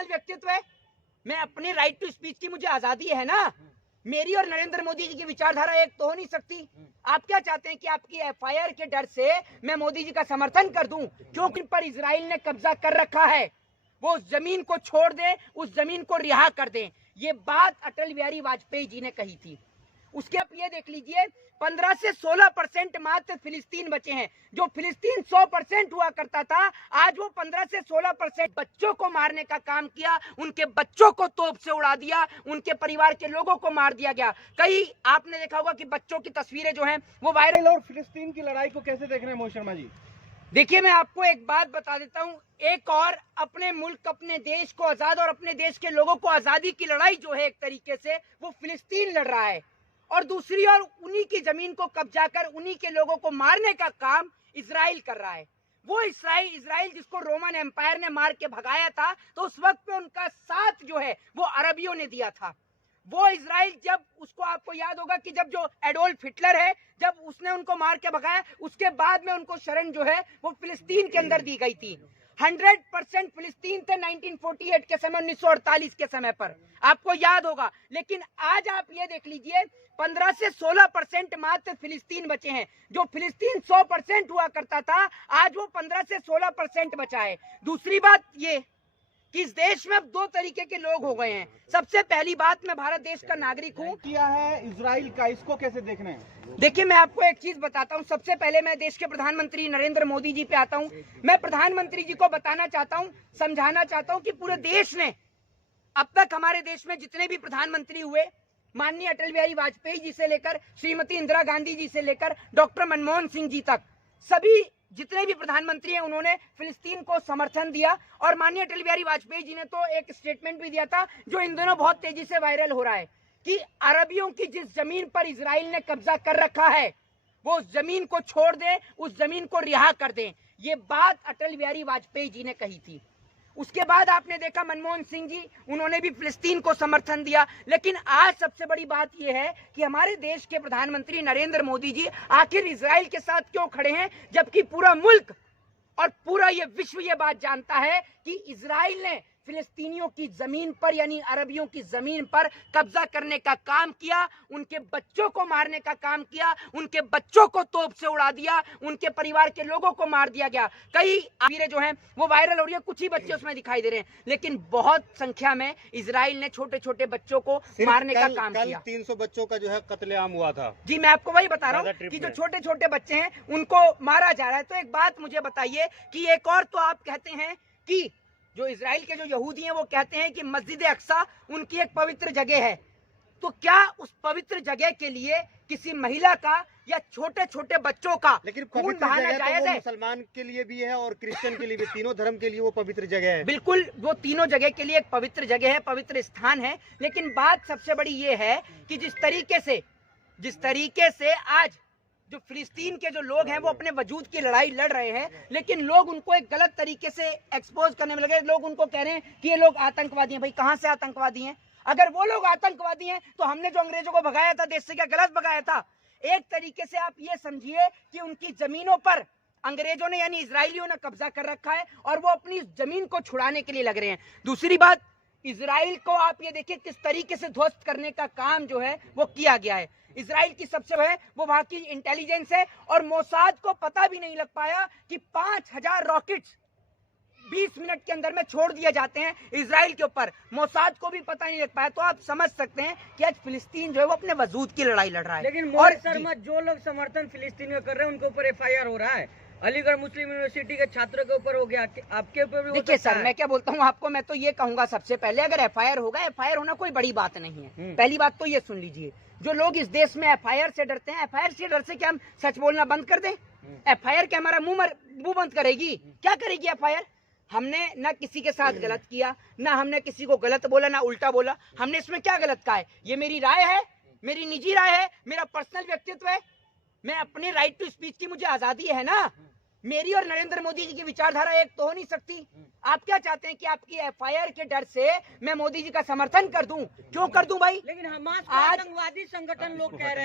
Personal व्यक्तित्व है, मैं अपने राइट टू स्पीच की मुझे आजादी है ना। मेरी और नरेंद्र मोदी जी की विचारधारा एक तो हो नहीं सकती। आप क्या चाहते हैं कि आपकी एफआईआर के डर से मैं मोदी जी का समर्थन कर दूं, क्योंकि पर इजराइल ने कब्जा कर रखा है, वो उस जमीन को छोड़ दें, उस जमीन को रिहा कर दें। ये बात अटल बिहारी वाजपेयी जी ने कही थी। उसके आप ये देख लीजिए, 15 से 16% मात्र फिलिस्तीन बचे हैं। जो फिलिस्तीन 100% हुआ करता था, आज वो 15 से 16% बच्चों को मारने का काम किया, उनके बच्चों को तोप से उड़ा दिया, उनके परिवार के लोगों को मार दिया गया। कई आपने देखा होगा कि बच्चों की तस्वीरें जो हैं वो वायरल। और फिलिस्तीन की लड़ाई को कैसे देख रहे हैं मोहित शर्मा जी? देखिए, मैं आपको एक बात बता देता हूं, एक और अपने मुल्क, अपने देश को आजाद और अपने देश के लोगों को आजादी की लड़ाई जो है एक तरीके से वो फिलिस्तीन लड़ रहा है, और दूसरी ओर उन्हीं की जमीन को कब्जा कर उन्हीं के लोगों को मारने का काम इजराइल कर रहा है। वो इजराइल जिसको रोमन एम्पायर ने मार के भगाया था, तो उस वक्त पे उनका साथ जो है वो अरबियों ने दिया था। वो इजराइल, जब उसको, आपको याद होगा कि जब जो एडोल्फ हिटलर है, जब उसने उनको मार के भगाया, उसके बाद में उनको शरण जो है वो फिलिस्तीन के अंदर दी गई थी। 100% फिलिस्तीन थे 1948 के समय, 1948 के समय पर, आपको याद होगा। लेकिन आज आप ये देख लीजिए, 15 से 16% मात्र फिलिस्तीन बचे हैं। जो फिलिस्तीन 100% हुआ करता था, आज वो 15 से 16% बचा है। दूसरी बात ये कि इस देश में अब दो तरीके के लोग हो गए हैं। सबसे पहली बात, मैं भारत देश का नागरिक हूँ। किया है इजराइल का, इसको कैसे देख रहे हैं? देखिए, मैं आपको एक चीज बताता हूँ। सबसे पहले मैं देश के प्रधानमंत्री नरेंद्र मोदी जी पे आता हूँ। मैं प्रधानमंत्री जी को बताना चाहता हूँ, समझाना चाहता हूँ कि पूरे देश ने, अब तक हमारे देश में जितने भी प्रधानमंत्री हुए, माननीय अटल बिहारी वाजपेयी जी से लेकर श्रीमती इंदिरा गांधी जी से लेकर डॉक्टर मनमोहन सिंह जी तक, सभी जितने भी प्रधानमंत्री हैं उन्होंने फिलिस्तीन को समर्थन दिया। और माननीय अटल बिहारी वाजपेयी जी ने तो एक स्टेटमेंट भी दिया था, जो इन दिनों बहुत तेजी से वायरल हो रहा है, कि अरबियों की जिस जमीन पर इजराइल ने कब्जा कर रखा है, वो उस जमीन को छोड़ दें, उस जमीन को रिहा कर दें। ये बात अटल बिहारी वाजपेयी जी ने कही थी। उसके बाद आपने देखा मनमोहन सिंह जी, उन्होंने भी फिलिस्तीन को समर्थन दिया। लेकिन आज सबसे बड़ी बात यह है कि हमारे देश के प्रधानमंत्री नरेंद्र मोदी जी आखिर इजराइल के साथ क्यों खड़े हैं, जबकि पूरा मुल्क और पूरा ये विश्व ये बात जानता है कि इजराइल ने फिलिस्तीनियों की जमीन पर, यानी अरबियों की जमीन पर कब्जा करने का काम किया, उनके बच्चों को मारने का काम किया, उनके बच्चों को तोप से उड़ा दिया, उनके परिवार के लोगों को मार दिया गया। कई तस्वीरें जो हैं वो वायरल हो रही है, कुछ ही बच्चे उसमें दिखाई दे रहे हैं, लेकिन बहुत संख्या में इजराइल ने छोटे छोटे बच्चों को मारने का काम किया। 300 बच्चों का जो है कत्लेआम हुआ था। जी, मैं आपको वही बता रहा हूँ कि जो छोटे छोटे बच्चे हैं उनको मारा जा रहा है। तो एक बात मुझे बताइए कि एक और, तो आप कहते हैं कि जो इजराइल के जो यहूदी हैं वो कहते हैं कि मस्जिद अक्सा उनकी एक पवित्र जगह है, तो क्या उस पवित्र जगह के लिए किसी महिला का या छोटे छोटे बच्चों का लेकिन खून बहाना जायज है? मुसलमान के लिए भी है और क्रिश्चियन के लिए भी, तीनों धर्म के लिए वो पवित्र जगह है। बिल्कुल, वो तीनों जगह के लिए एक पवित्र जगह है, पवित्र स्थान है। लेकिन बात सबसे बड़ी ये है कि जिस तरीके से आज जो फिलिस्तीन के जो लोग हैं वो अपने वजूद की लड़ाई लड़ रहे हैं, लेकिन लोग उनको एक गलत तरीके से एक्सपोज करने में लगे। लोग उनको कह रहे हैं कि ये लोग आतंकवादी हैं। भाई, कहां से आतंकवादी हैं? अगर वो लोग आतंकवादी हैं तो हमने जो अंग्रेजों को भगाया था देश से, क्या गलत भगाया था? एक तरीके से आप ये समझिए कि उनकी जमीनों पर अंग्रेजों ने, यानी इजरायलियों ने कब्जा कर रखा है, और वो अपनी जमीन को छुड़ाने के लिए लग रहे हैं। दूसरी बात, इजराइल को आप ये देखिए किस तरीके से ध्वस्त करने का काम जो है वो किया गया है। इजराइल की सबसे है वो वहां की इंटेलिजेंस है, और मोसाद को पता भी नहीं लग पाया कि 5000 रॉकेट्स 20 मिनट के अंदर में छोड़ दिए जाते हैं इजराइल के ऊपर। मोसाद को भी पता नहीं लग पाया। तो आप समझ सकते हैं कि आज फिलिस्तीन जो है वो अपने वजूद की लड़ाई लड़ रहा है। लेकिन मोहित शर्मा, जो लोग समर्थन फिलिस्तीन में कर रहे हैं उनके ऊपर एफआईआर हो रहा है। अलीगढ़ मुस्लिम यूनिवर्सिटी के छात्रों के ऊपर हो गया, आपके ऊपर भी? देखिए सर, मैं क्या बोलता हूँ आपको, मैं तो ये कहूंगा, सबसे पहले अगर एफआईआर होगा, एफआईआर होना कोई बड़ी बात नहीं है। पहली बात तो ये सुन लीजिए, जो लोग इस देश में एफआईआर से डरते हैं, एफआईआर से डर से क्या हम सच बोलना बंद कर दें? एफआईआर क्या हमारा मुंह बंद करेगी? क्या करेगी एफआईआर? हमने ना किसी के साथ गलत किया, ना हमने किसी को गलत बोला, ना उल्टा बोला। हमने इसमें क्या गलत कहा है? ये मेरी राय है, मेरी निजी राय है, मेरा पर्सनल व्यक्तित्व है। मैं अपने राइट टू स्पीच की मुझे आजादी है ना। मेरी और नरेंद्र मोदी जी की विचारधारा एक तो हो नहीं सकती। आप क्या चाहते हैं कि आपकी एफआईआर के डर से मैं मोदी जी का समर्थन कर दूं? क्यों कर दूं भाई? लेकिन हमास आज आतंकवादी संगठन लोग कह रहे हैं।